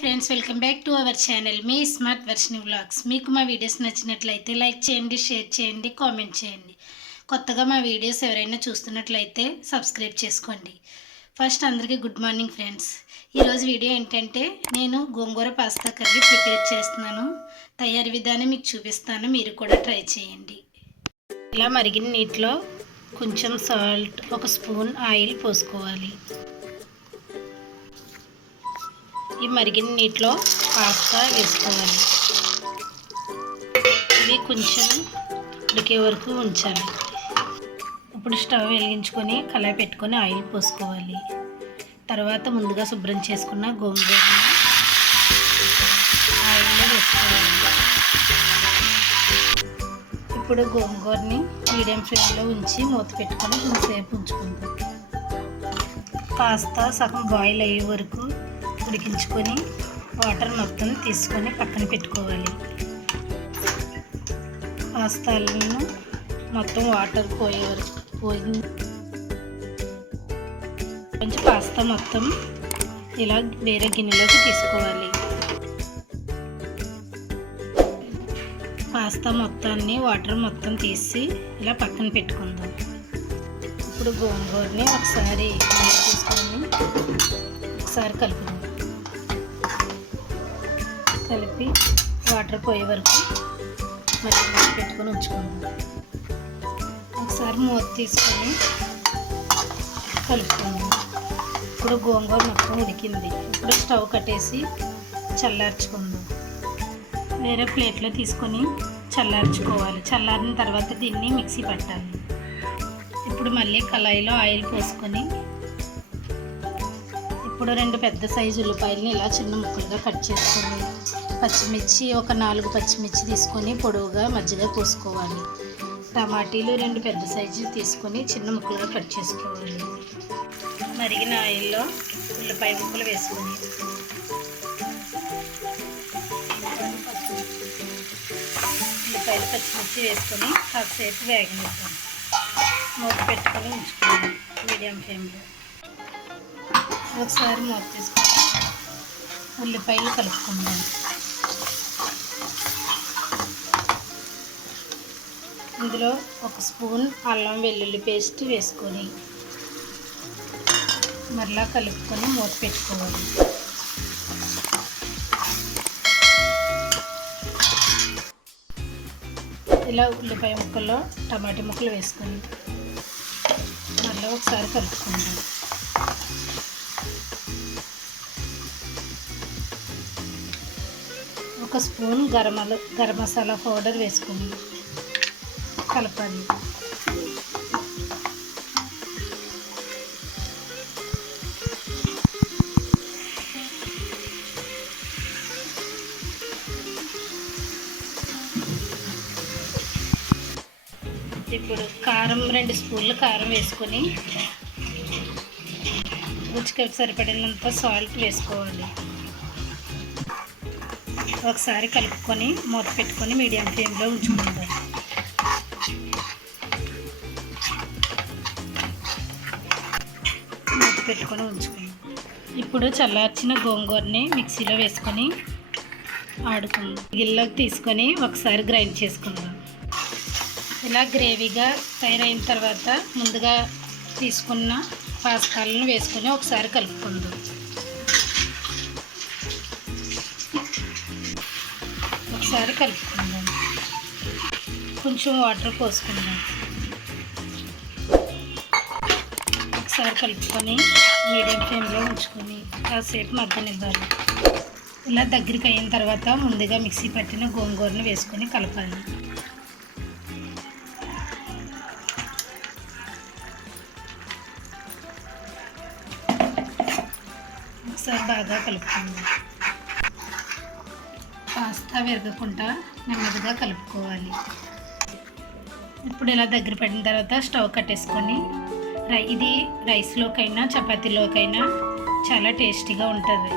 Friends, welcome back to our channel me smart Varshini vlogs. మీకు మా videos నచ్చినట్లయితే like చేయండి, షేర్ చేయండి, కామెంట్ చేయండి. కొత్తగా మా వీడియోస్ ఎవరైనా చూస్తున్నట్లయితే సబ్స్క్రైబ్ చేసుకోండి. ఫస్ట్ అందరికీ గుడ్ మార్నింగ్ ఫ్రెండ్స్. ఈరోజు వీడియో ఏంటంటే నేను గోంగూర పాస్తా కర్రీ ప్రిపేర్ చేస్తున్నాను. తయారీ విధానం మీకు చూపిస్తాను, మీరు కూడా ట్రై చేయండి. ఇలా మరిగిన నీటిలో కొంచెం సాల్ట్, ఒక స్పూన్ ఆయిల్ పోసుకోవాలి. ఈ మరిగిన నీటిలో పాస్తా వేసుకోవాలి. ఇవి కొంచెం ఉడికే వరకు ఉంచాలి. ఇప్పుడు స్టవ్ వెలిగించుకొని కళాయి పెట్టుకొని ఆయిల్ పోసుకోవాలి. తర్వాత ముందుగా శుభ్రం చేసుకున్న గోంగూరని ఆయిల్లో వేసుకోవాలి. ఇప్పుడు గోంగూరని మీడియం ఫ్లేమ్లో ఉంచి మూత పెట్టుకొని కొంతసేపు ఉంచుకుందాం. పాస్తా సగం బాయిల్ అయ్యే వరకు ఉడికించుకొని వాటర్ మొత్తం తీసుకొని పక్కన పెట్టుకోవాలి. పాస్తాలను మొత్తం వాటర్ పోయే వరకు కొంచెం పాస్తా మొత్తం ఇలా వేరే గిన్నెలోకి తీసుకోవాలి. పాస్తా మొత్తాన్ని వాటర్ మొత్తం తీసి ఇలా పక్కన పెట్టుకుందాం. ఇప్పుడు గోంగూరని ఒకసారి తీసుకొని ఒకసారి కలుపుదాం. కలిపి వాటర్ పోయే వరకు మళ్ళీ మూత పెట్టుకొని ఉంచుకుందాం. ఒకసారి మూత తీసుకొని కలుపుకుందాం. ఇప్పుడు గోంగూర మొత్తం ఉడికింది. ఇప్పుడు స్టవ్ కట్టేసి చల్లార్చుకుందాం. వేరే ప్లేట్లో తీసుకొని చల్లార్చుకోవాలి. చల్లారిన తర్వాత దీన్ని మిక్సీ పట్టాలి. ఇప్పుడు మళ్ళీ కళాయిలో ఆయిల్ పోసుకొని ఇప్పుడు 2 పెద్ద సైజు ఉల్లిపాయలని ఇలా చిన్న ముక్కలుగా కట్ చేసుకొని పచ్చిమిర్చి ఒక 4 పచ్చిమిర్చి తీసుకొని పొడవుగా మధ్యగా కోసుకోవాలి. టమాటీలు 2 పెద్ద సైజు తీసుకొని చిన్న ముక్కలుగా కట్ చేసుకోవాలి. మరిగిన ఆయిల్లో ఉల్లిపాయ ముక్కలు వేసుకొని ఉల్లిపాయలు పచ్చిమిర్చి వేసుకొని కాసేపు వేగనిద్దాం. మూత పెట్టుకొని ఉంచుకోవాలి మీడియం ఫ్లేమ్లో. ఒకసారి మూత తీసుకొని ఉల్లిపాయలు కలుపుకుందాం. ఇందులో ఒక స్పూన్ అల్లం వెల్లుల్లి పేస్ట్ వేసుకొని మరలా కలుపుకొని మూత పెట్టుకోవాలి. ఇలా ఉల్లిపాయ ముక్కల్లో టమాటా ముక్కలు వేసుకొని మళ్ళీ ఒకసారి కలుపుకుందాం. ఒక స్పూన్ గరం మసాలా పౌడర్ వేసుకొని కలపాలి. ఇప్పుడు కారం 2 స్పూన్లు కారం వేసుకొని రుచికి సరిపడినంత సాల్ట్ వేసుకోవాలి. ఒకసారి కలుపుకొని మూత పెట్టుకొని మీడియం ఫ్లేమ్లో ఉంచుకుందాం. మూత పెట్టుకొని ఉంచుకుందాం. ఇప్పుడు చల్లార్చిన గోంగూరని మిక్సీలో వేసుకొని ఆడుకుందాం. గిన్నెలోకి తీసుకొని ఒకసారి గ్రైండ్ చేసుకుందాం. ఇలా గ్రేవీగా తయారైన తర్వాత ముందుగా తీసుకున్న పాస్తాలను వేసుకొని ఒకసారి కలుపుకుందాం. ఒకసారి కలుపుకుందాం. కొంచెం వాటర్ పోసుకుందాం. ఒకసారి కలుపుకొని మీడియం ఫ్లేమ్లో ఉంచుకొని కాసేపు మగ్గనివ్వాలి. ఇలా దగ్గరికి అయిన తర్వాత ముందుగా మిక్సీ పట్టిన గోంగూరను వేసుకొని కలపాలి. ఒకసారి బాగా కలుపుకుందాం. పాస్తా విరగకుండా నెమ్మదిగా కలుపుకోవాలి. ఇప్పుడు ఇలా దగ్గర పడిన తర్వాత స్టవ్ కట్టేసుకొని ఇది రైస్లోకైనా చపాతీలోకైనా చాలా టేస్టీగా ఉంటుంది.